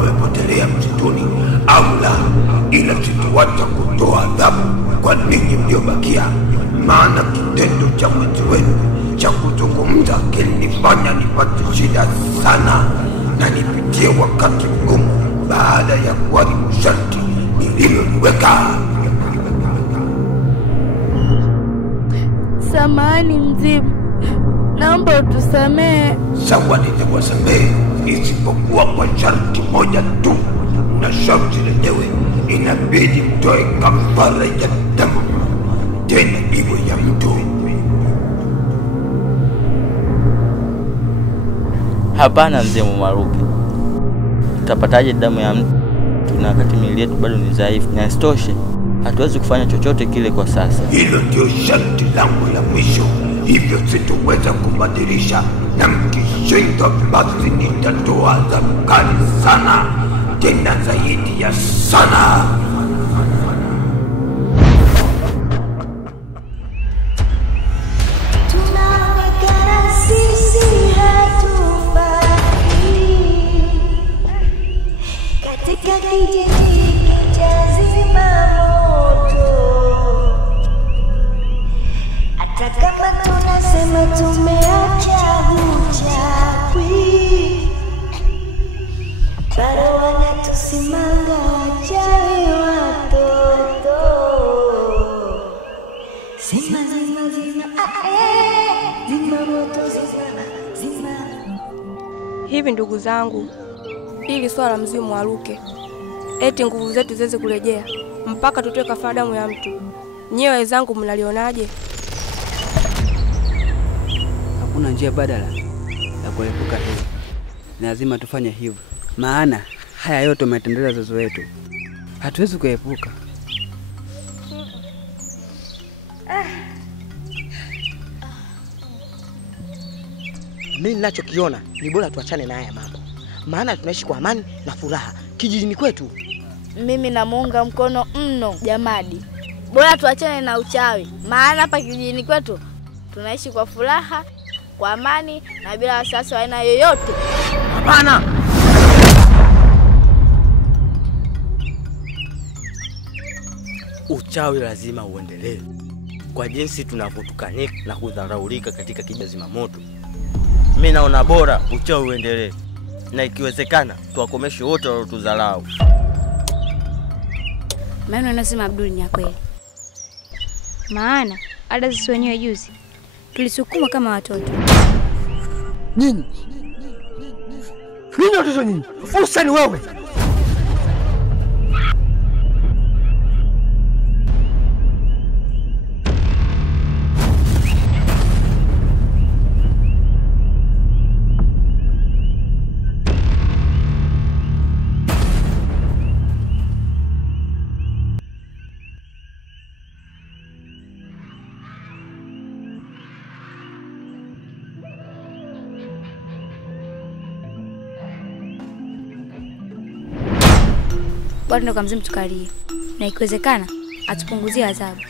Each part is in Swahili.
wamepotelea msituni au la, ila sitawacha kutoa adhabu kwa ninyi mliobakia, maana kitendo cha mwenzi wenu cha kuzungumza kilinifanya nipate shida sana na nipitie wakati mgumu baada ya kuharibu sharti nililoliweka. Samahani mzimu, naomba utusamehe. Sawa, nitawasamehe isipokuwa kwa sharti moja tu, na sharti lenyewe inabidi mtoe kafara ya damu, tena iwe ya mtu. Hapana mzee Mwaruke, tutapataje damu ya mtu na wakati miili yetu bado ni dhaifu, na isitoshe hatuwezi kufanya chochote kile kwa sasa. Hilo ndio sharti langu la mwisho, hivyo sitoweza kubadilisha, na mkishindwa basi nitatoa adhabu kali sana, tena zaidi ya sana. Hivi ndugu zangu, ili swala mzimu Mwaruke eti nguvu zetu ziweze kurejea mpaka tutoe kafara damu ya mtu, nyewe wenzangu mnalionaje? Hakuna njia badala ya kuepuka hili, lazima tufanye hivyo, maana haya yote umetendea wazazi wetu, hatuwezi kuepuka. Mimi ninachokiona ni bora tuachane na haya mambo, maana tunaishi kwa amani na furaha kijijini kwetu. Mimi namuunga mkono mno Jamadi. Bora tuachane na uchawi, maana hapa kijijini kwetu tunaishi kwa furaha, kwa amani na bila wasiwasi wa aina yoyote. Hapana! Uchawi lazima uendelee. Kwa jinsi tunavyotukanika na kudharaulika katika kijiji Zimamoto, mimi naona bora uchawi uendelee, na ikiwezekana tuwakomeshe wote waliotudharau. Maana anasema Abdul ni kweli. Maana hata sisi wenyewe juzi tulisukuma kama watoto. Nini watoto nini? Usani wewe! Bado kwa mzimu tukalie, na ikiwezekana atupunguzie adhabu,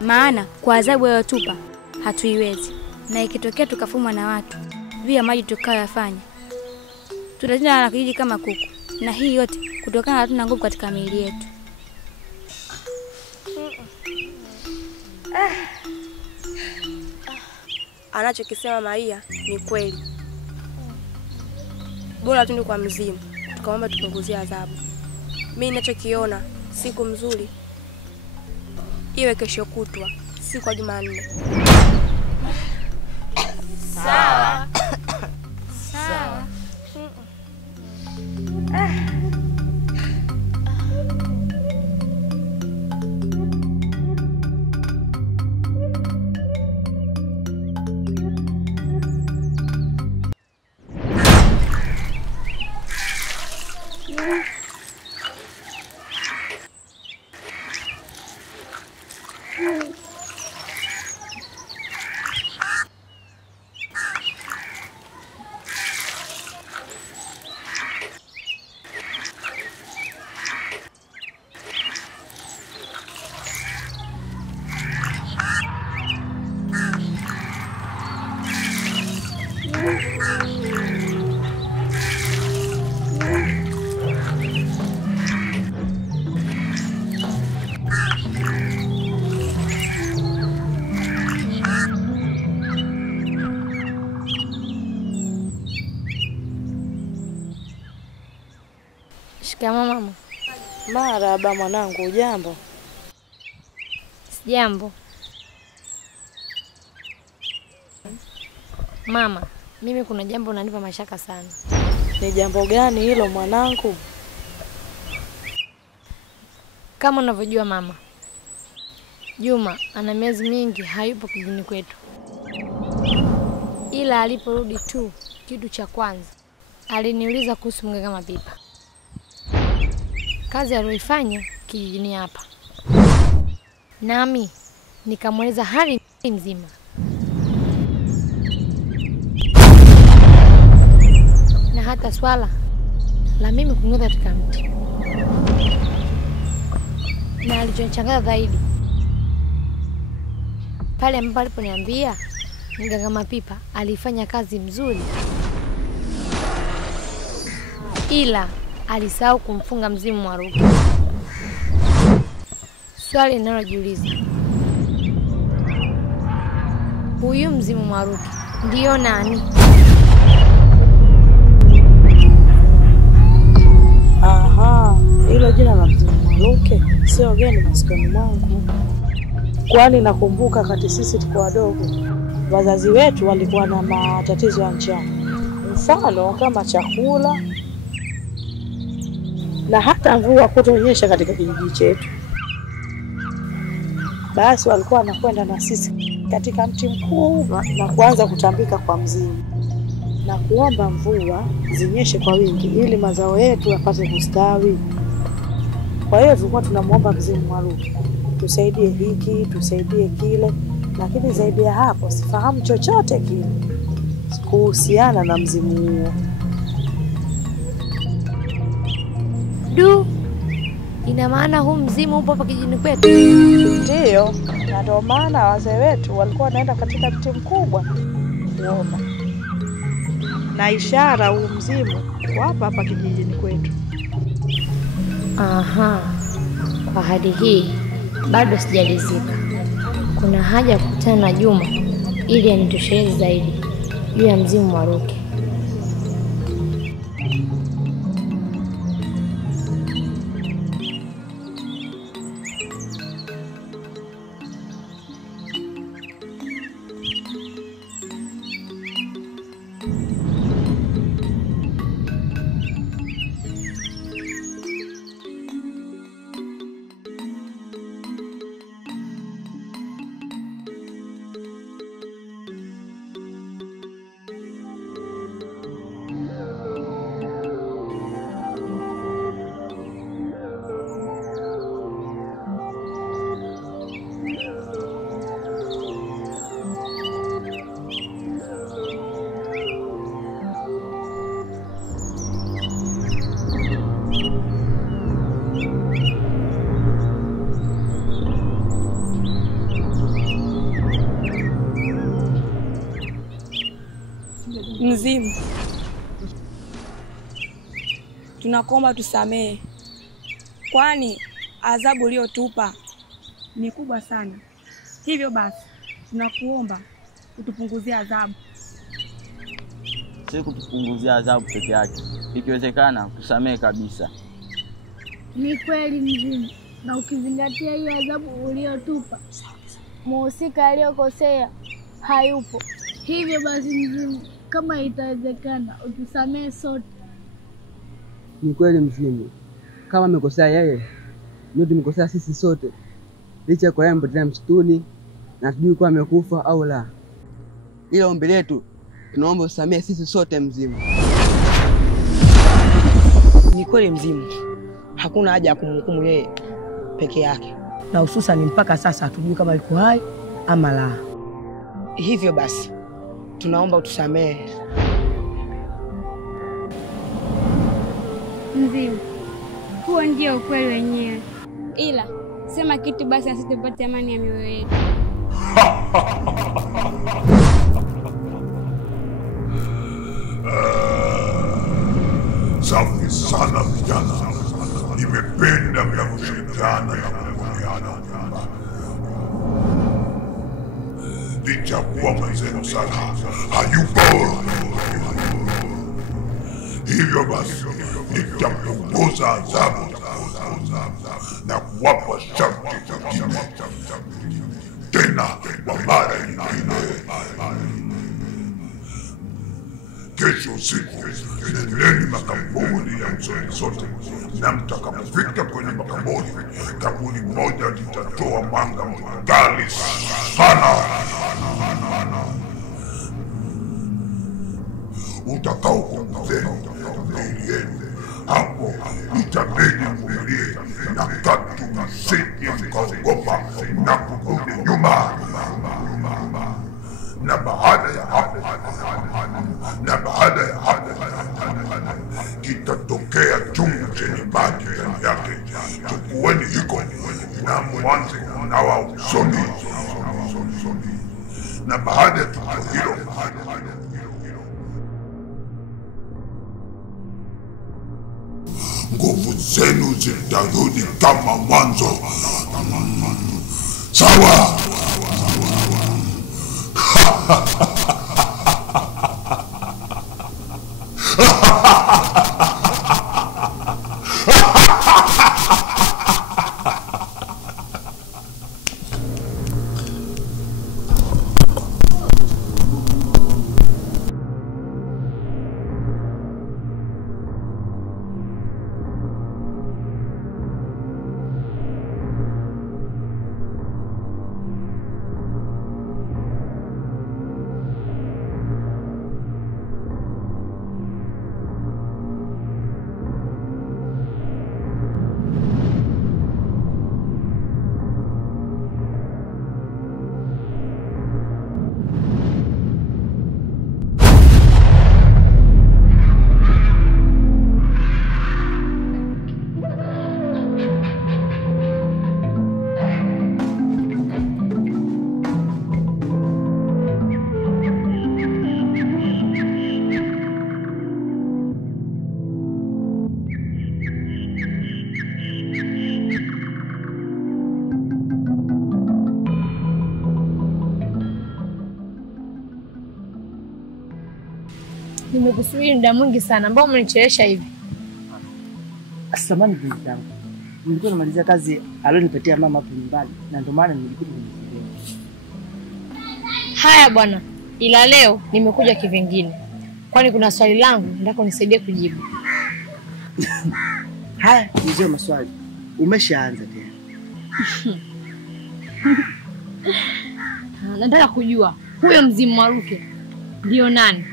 maana kwa adhabu yoyotupa hatuiwezi, na ikitokea tukafumwa na watu via maji tukayafanya, tutatinda na kijiji kama kuku, na hii yote kutokana na hatuna nguvu katika miili yetu. Anachokisema Maia ni kweli. Bora tunde kwa mzimu tukamwomba tupunguzie adhabu. Mimi ninachokiona siku mzuri iwe kesho kutwa, siku ya Jumanne. Sawa. Sawa. Shikamoo mama. Marahaba mwanangu, ujambo? Sijambo. Mama, mimi kuna jambo linanipa mashaka sana. Ni jambo gani hilo mwanangu? Kama unavyojua mama, Juma ana miezi mingi hayupo kijijini kwetu. Ila aliporudi tu, kitu cha kwanza aliniuliza kuhusu mganga Mapipa, kazi aliyoifanya kijijini hapa. Nami nikamweleza hali nzima. Na hata swala la mimi kung'oa katika mti. Na alichonichangaza zaidi, pale ambapo aliponiambia mganga Mapipa alifanya kazi mzuri, ila alisahau kumfunga mzimu Mwaruki. Swali ninalojiuliza, huyu mzimu Mwaruki ndio nani? Aha, hilo jina la mzimu Mwaruki sio geni masikioni mwangu. Kwani nakumbuka kati sisi tuko wadogo, wazazi wetu walikuwa na matatizo ya njaa. Mfano kama chakula na hata mvua kutonyesha katika kijiji chetu. Basi walikuwa wanakwenda na sisi katika mti mkubwa na kuanza kutambika kwa mzimu na kuomba mvua zinyeshe kwa wingi ili mazao yetu yapate kustawi. Kwa hiyo tulikuwa tunamuomba mzimu Mwaruki, tusaidie hiki, tusaidie kile, lakini zaidi ya hapo sifahamu chochote kile kuhusiana na mzimu huo. Du, ina maana huu mzimu upo hapa kijijini kwetu? Ndio, na ndio maana wazee wetu walikuwa wanaenda katika mti mkubwa kuomba. Na ishara huu mzimu hapa hapa kijijini kwetu. Aha, kwa hadi hii bado sijalizika. Kuna haja ya kukutana na Juma ili anitosheleze zaidi juu ya mzimu Mwaruki. Mzimu, tunakuomba tusamehe, kwani adhabu uliyotupa ni kubwa sana. Hivyo basi tunakuomba utupunguzia adhabu. Si kutupunguzia adhabu peke yake, ikiwezekana tusamehe kabisa. Ni kweli mzimu, na ukizingatia hiyo adhabu uliyotupa, mhusika aliyokosea hayupo. Hivyo basi mzimu, kama itawezekana utusamehe sote. Ni kweli mzimu, kama amekosea yeye, ndio tumekosea sisi sote. Licha kwa yeye mpotea msituni na tujui kwa amekufa au la. Ila ombi letu tunaomba usamehe sisi sote mzimu. Ni kweli mzimu, hakuna haja ya kumhukumu yeye peke yake, na hususan mpaka sasa hatujui kama yuko hai ama la. Hivyo basi tunaomba utusamehe. Mzimu, huo ndio ukweli wenyewe. Ila sema kitu basi asitupate amani ya mioyo yetu. Safi sana vijana, nimependa vya kushirikiana na kumoleana. Licha kuwa mwenzenu sana hayupo. Hivyo basi nitapunguza adhabu na kuwapa sharti nyingine tena kwa mara nyingine. Kesho usiku nendeni makaburi ya nzoni zote, na mtakapofika kwenye makaburi, kaburi moja litatoa mwanga mkali sana utakao kumzeni mbili yenu. Hapo itabidi mvumilie na katu msije mkaogopa na kurudi nyuma. Na baada ya hapo kitatokea chungu chenye maji ndani yake. Chukueni hiko na mwanze kunawa usoni, na baada ya tukio hilo nguvu zenu zitarudi kama mwanzo. Sawa? Nimekusubiri muda mwingi sana. Mbona umenichelewesha hivi? Samahani binti yangu. Nilikuwa namalizia kazi alionipatia mama hapo nyumbani na ndio maana nilikuja nimechelewa. Haya bwana. Ila leo nimekuja kivingine. Kwani kuna swali langu nataka unisaidie kujibu. Haya, nizio maswali. Umeshaanza tena. Nataka kujua huyo mzimu wa Ruke ndio nani?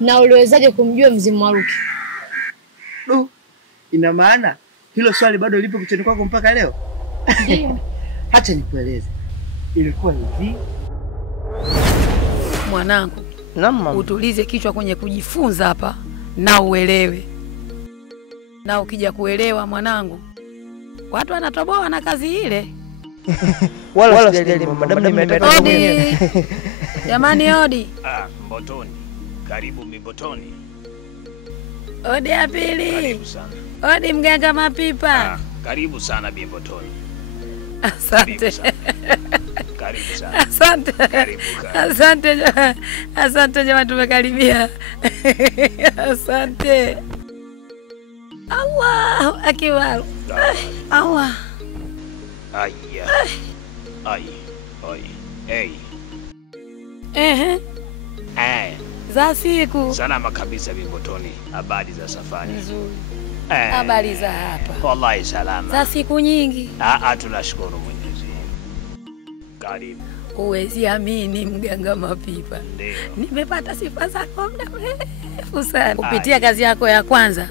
Na uliwezaje kumjua mzimu wa Ruke? Ina maana hilo swali bado lipo kichwani kwako mpaka leo? Ndio. Acha nikueleze. Ilikuwa hivi. Mwanangu, utulize kichwa kwenye kujifunza hapa na uelewe. Na ukija kuelewa mwanangu, watu wanatoboa na kazi ile. Wala usijali madam nimetoka mwenyewe. Jamani odi. Mbotoni. Karibu Mbotoni. Odi ya pili. Karibu sana. Odi mganga mapipa. Karibu sana Mbotoni. Asante. Karibu sana. Asante. Asante. Asante jamani, tumekaribia. Asante. Allahu akbar. Allah. Aya. Ai. Oi. Hey. Za siku. Salama kabisa Mbotoni. Habari za safari? Nzuri. Habari za hapa? Wallahi salama. Za siku nyingi. Tunashukuru Mwenyezi Mungu. Karibu. Huwezi amini mganga mapipa. Ndio. Nimepata sifa zako muda mrefu sana. Kupitia kazi yako ya kwanza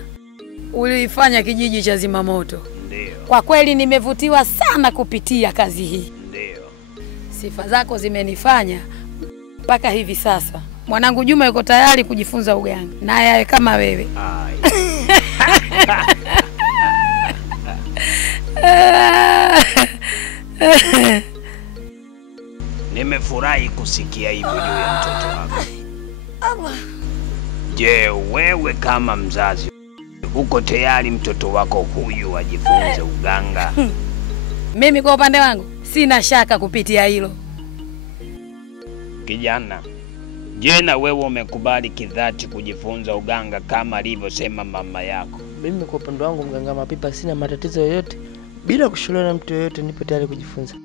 uliifanya kijiji cha Zimamoto. Ndio. Kwa kweli nimevutiwa sana kupitia kazi hii. Ndio. Sifa zako zimenifanya mpaka hivi sasa mwanangu Juma yuko tayari kujifunza uganga. Na yawe kama wewe. Nimefurahi kusikia hivyo juu ya mtoto wako. Je, wewe kama mzazi uko tayari mtoto wako huyu ajifunze uganga? Mimi kwa upande wangu sina shaka kupitia hilo. Kijana, je, na wewe umekubali kidhati kujifunza uganga kama alivyosema mama yako? Mimi kwa upande wangu mganga Mapipa sina matatizo yoyote, bila kushauriwa na mtu yoyote nipo tayari kujifunza.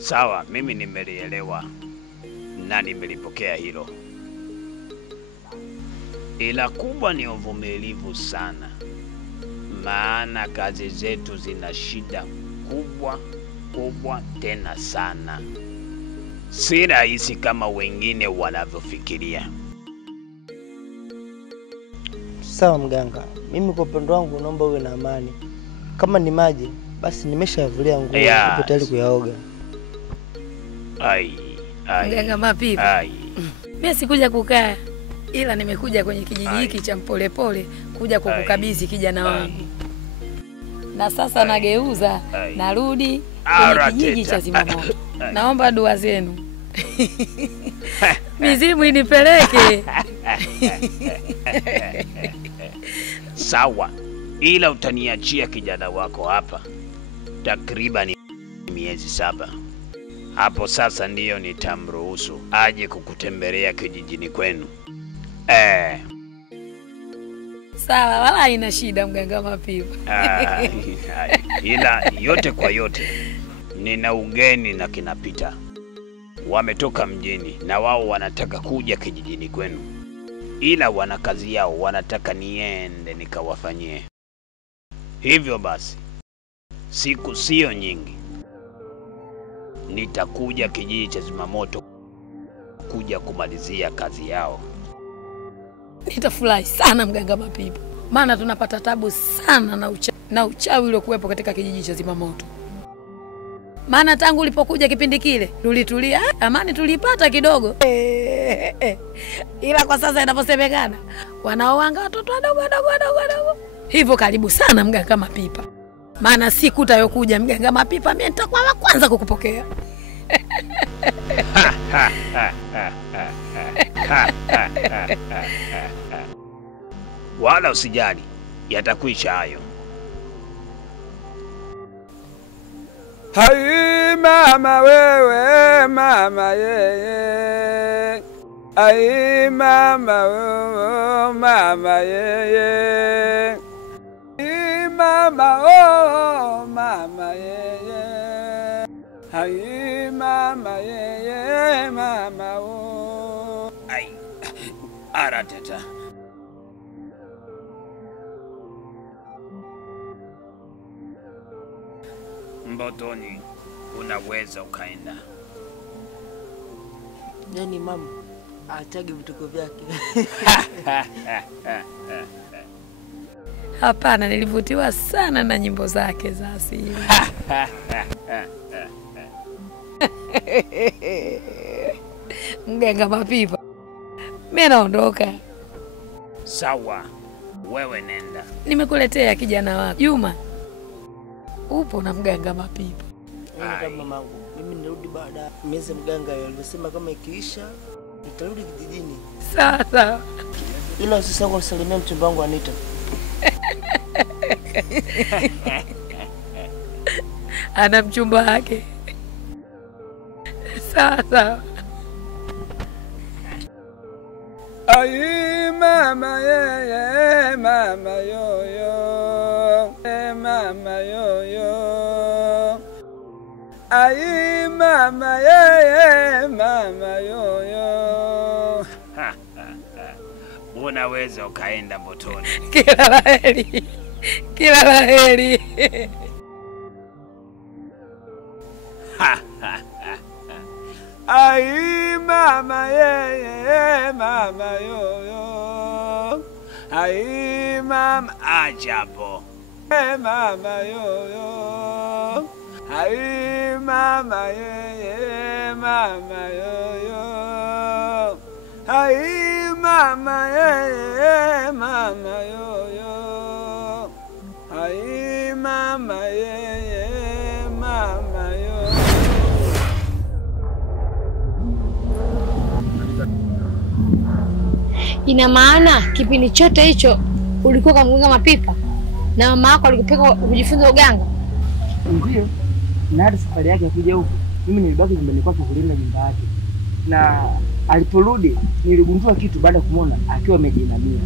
Sawa, mimi nimelielewa na nimelipokea hilo. Ila kubwa ni uvumilivu sana, maana kazi zetu zina shida kubwa tena sana. Si rahisi kama wengine wanavyofikiria. Sawa mganga, mimi kwa upande wangu naomba uwe na amani. Kama ni maji, basi nimeshayavulia nguo, nipo tayari kuyaoga. Mganga Mapipa. Mimi sikuja kukaa, ila nimekuja kwenye kijiji hiki cha Mpolepole kuja kukukabidhi kijana wangu. Na sasa nageuza, narudi kwenye kijiji cha Zimamoto. Naomba dua zenu. Mizimu inipeleke. Sawa, ila utaniachia kijana wako hapa takriban miezi 7. Hapo sasa ndiyo nitamruhusu aje kukutembelea kijijini kwenu. Sawa, wala haina shida mganga Mapipa. Ila yote kwa yote, nina ugeni na kinapita. Wametoka mjini na wao wanataka kuja kijijini kwenu. Ila wana kazi yao, wanataka niende nikawafanyie. Hivyo basi, siku sio nyingi nitakuja kijiji cha Zimamoto kuja kumalizia kazi yao. Nitafurahi sana mganga Mapipa, maana tunapata tabu sana na uchawi uliokuwepo katika kijiji cha Zimamoto. Maana tangu ulipokuja kipindi kile tulitulia, amani tulipata kidogo. Ila kwa sasa inaposemekana wanaoanga watoto wadogo. Hivyo karibu sana mganga Mapipa, maana siku utayokuja mganga Mapipa mimi nitakuwa wa kwanza kukupokea. Wala usijali, yatakwisha hayo. Hai mama wewe, mama yeye. Ai mama wewe, mama yeye. Ai mama oh, mama yeye. Hai mama yeye, mama oh. Ai, aratata. Mbotoni, unaweza ukaenda. Yaani mama atagi vituko vyake. Hapana, nilivutiwa sana na nyimbo zake za asili. Mganga Mapipa, mimi naondoka. Sawa, wewe nenda. Nimekuletea kijana wako Juma. Upo na mganga Mapipa. Kama mamangu, mimi nirudi baada miezi mganga alisema kama ikiisha nitarudi kijijini. Sawa. Ila usisahau kumsalimia mchumba wangu Anita. Ana mchumba wake. Sawa. Ai mama yeye, mama yoyo. Mama yoyo. Ai mama yeye, mama yoyo. Unaweza ukaenda Mbotoni. Kila laheri. Ai mama yeye, mama yoyo. Ai mama ajabu. Mama yoyo. Ai mama yeye, mama yoyo. Ai mama yeye, mama yoyo. Ai mama yeye, mama yoyo. Ina maana kipindi chote hicho ulikuwa kwa mganga Mapipa na mama yako alikupeka kujifunza uganga? Ndio. na hata safari yake ya kuja huku mimi nilibaki nyumbani kwake kulinda nyumba yake, na aliporudi niligundua kitu baada ya kumwona akiwa amejinamia.